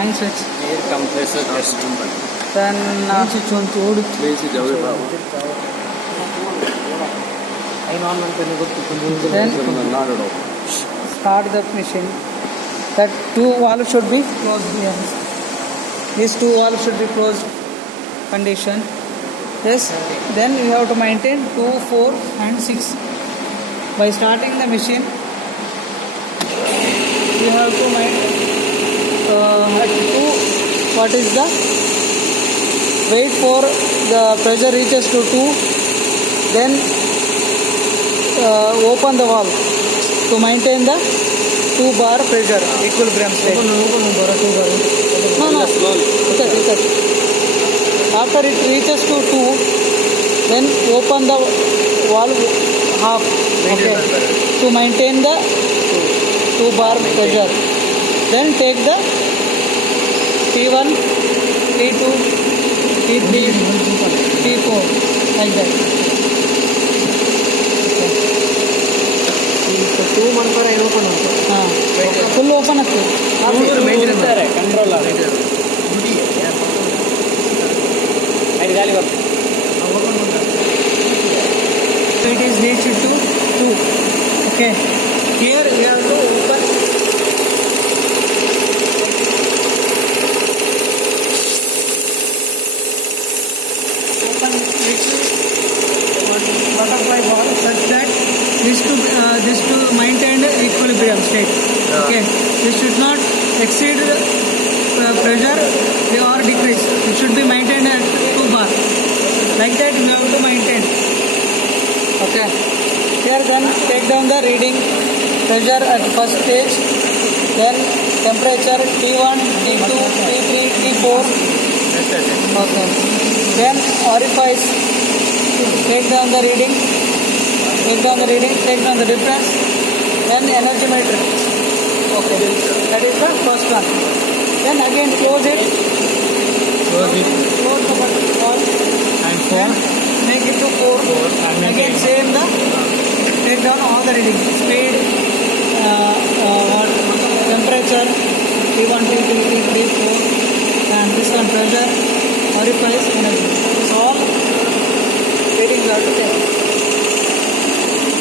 Fine switch. Air compressor test. Then switch on to Place it away from. then start the machine. That two valves should be closed here. These two valves should be closed condition. Yes. Then you have to maintain 2, 4 and 6. By starting the machine, you have to maintain at 2. What is the wait for the pressure reaches to 2. Then open the valve to maintain the 2 bar pressure equilibrium state. No. Okay. After it reaches to 2, then open the valve half. Okay. To maintain the 2 bar pressure. Then take the T1, T2, T3, T4 like that. Two months for open also. Full open ಆಗ್ತದೆ. Controller. It is reached to 2. Okay. Here we have to open. Open little butterfly ball such that this to maintain the equilibrium state. Okay. This should not exceed the pressure or decrease. It should be maintained at 2 bar. Like that you have to maintain. Okay. Here then take down the reading pressure at first stage. Then temperature T1, T2, T3, T4. Okay. Then orifice. Take down the reading. Take down the difference. Then energy meter. Okay. That is the first one. Then again close it. Close the button. And 4. Make it to 4. And again same the take down all the readings. Speed, temperature, T1, T2, T3, T4, and this one pressure, orifice, energy. So all readings are to take.